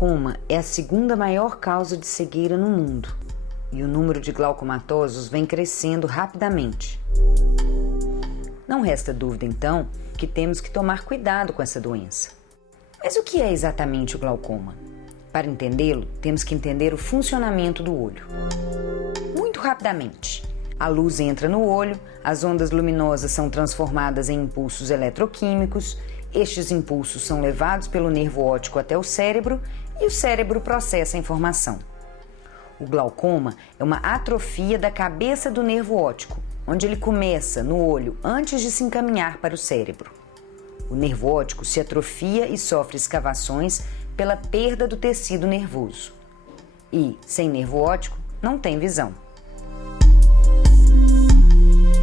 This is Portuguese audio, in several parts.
glaucoma é a segunda maior causa de cegueira no mundo e o número de glaucomatosos vem crescendo rapidamente. Não resta dúvida, então, que temos que tomar cuidado com essa doença. Mas o que é exatamente o glaucoma? Para entendê-lo, temos que entender o funcionamento do olho. Muito rapidamente, a luz entra no olho, as ondas luminosas são transformadas em impulsos eletroquímicos, estes impulsos são levados pelo nervo óptico até o cérebro e o cérebro processa a informação. O glaucoma é uma atrofia da cabeça do nervo óptico, onde ele começa no olho antes de se encaminhar para o cérebro. O nervo óptico se atrofia e sofre escavações pela perda do tecido nervoso. E, sem nervo óptico, não tem visão.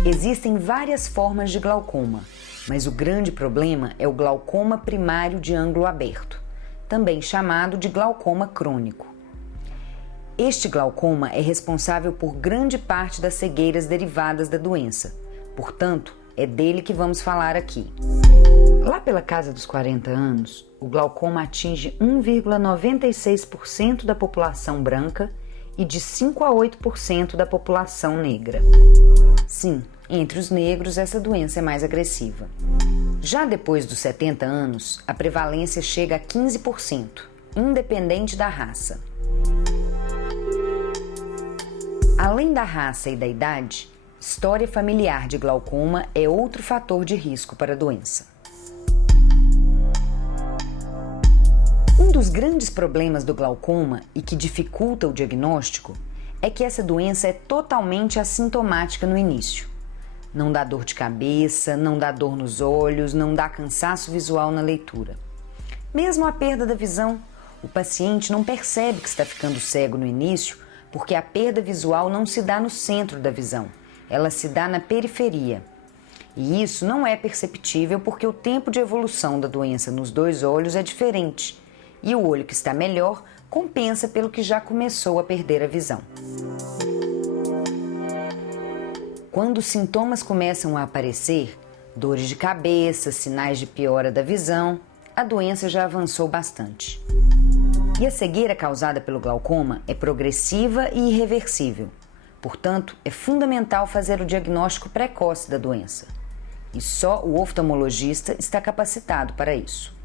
Existem várias formas de glaucoma, mas o grande problema é o glaucoma primário de ângulo aberto, também chamado de glaucoma crônico. Este glaucoma é responsável por grande parte das cegueiras derivadas da doença, portanto, é dele que vamos falar aqui. Lá pela casa dos 40 anos, o glaucoma atinge 1,96% da população branca e de 5 a 8% da população negra. Sim, entre os negros essa doença é mais agressiva. Já depois dos 70 anos, a prevalência chega a 15%, independente da raça. Além da raça e da idade, história familiar de glaucoma é outro fator de risco para a doença. Um dos grandes problemas do glaucoma e que dificulta o diagnóstico é que essa doença é totalmente assintomática no início. Não dá dor de cabeça, não dá dor nos olhos, não dá cansaço visual na leitura. Mesmo a perda da visão, o paciente não percebe que está ficando cego no início porque a perda visual não se dá no centro da visão, ela se dá na periferia. E isso não é perceptível porque o tempo de evolução da doença nos dois olhos é diferente e o olho que está melhor compensa pelo que já começou a perder a visão. Quando os sintomas começam a aparecer, dores de cabeça, sinais de piora da visão, a doença já avançou bastante. E a cegueira causada pelo glaucoma é progressiva e irreversível. Portanto, é fundamental fazer o diagnóstico precoce da doença. E só o oftalmologista está capacitado para isso.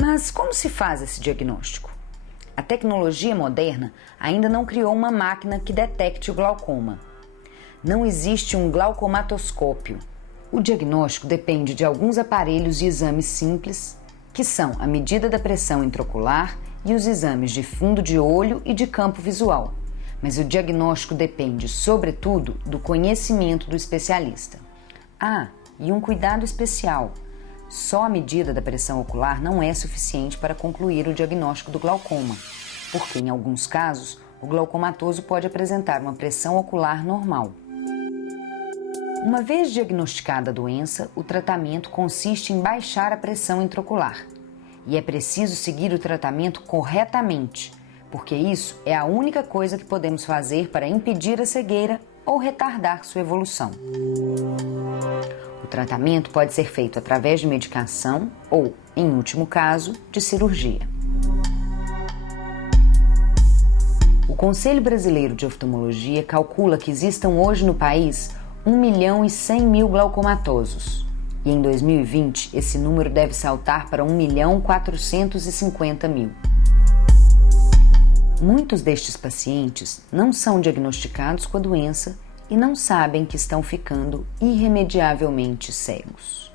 Mas como se faz esse diagnóstico? A tecnologia moderna ainda não criou uma máquina que detecte o glaucoma. Não existe um glaucomatoscópio. O diagnóstico depende de alguns aparelhos e exames simples, que são a medida da pressão intraocular e os exames de fundo de olho e de campo visual. Mas o diagnóstico depende, sobretudo, do conhecimento do especialista. E um cuidado especial. Só a medida da pressão ocular não é suficiente para concluir o diagnóstico do glaucoma, porque, em alguns casos, o glaucomatoso pode apresentar uma pressão ocular normal. Uma vez diagnosticada a doença, o tratamento consiste em baixar a pressão intraocular. E é preciso seguir o tratamento corretamente, porque isso é a única coisa que podemos fazer para impedir a cegueira ou retardar sua evolução. O tratamento pode ser feito através de medicação ou, em último caso, de cirurgia. O Conselho Brasileiro de Oftalmologia calcula que existam hoje no país 1.100.000 glaucomatosos. E em 2020, esse número deve saltar para 1.450.000. Muitos destes pacientes não são diagnosticados com a doença e não sabem que estão ficando irremediavelmente cegos.